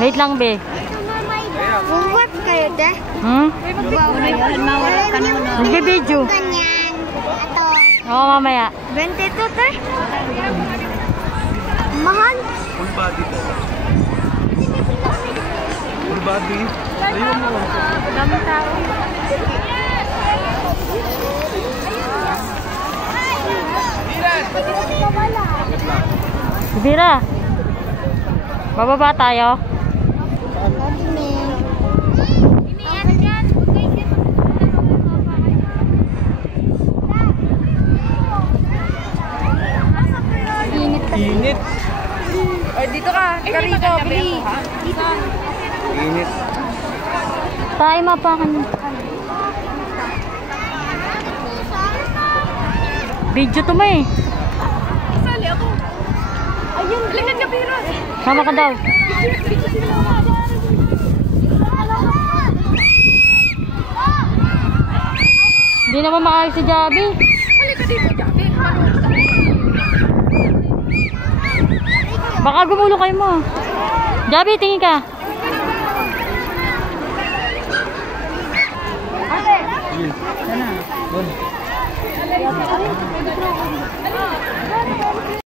Wait lang, be. What kayo, te? Mawala ka muna. Nagbibidyo. Ganyan. Ito. Oo, mamaya. 22, te? Mahal. Full body to. Full body. Ayun mo. Dami tao. Bira. Bababa tayo. Init. O, dito ka. Karito, bili. Init. Tayo mapakan. Video to mo eh. Sali ako. Ayun, balikan ka, Pira. Sama ka daw. Hindi naman makakit si Javi. Halika dito, Javi. Baka gumulo kayo mo. Javi, tingin ka. Sana.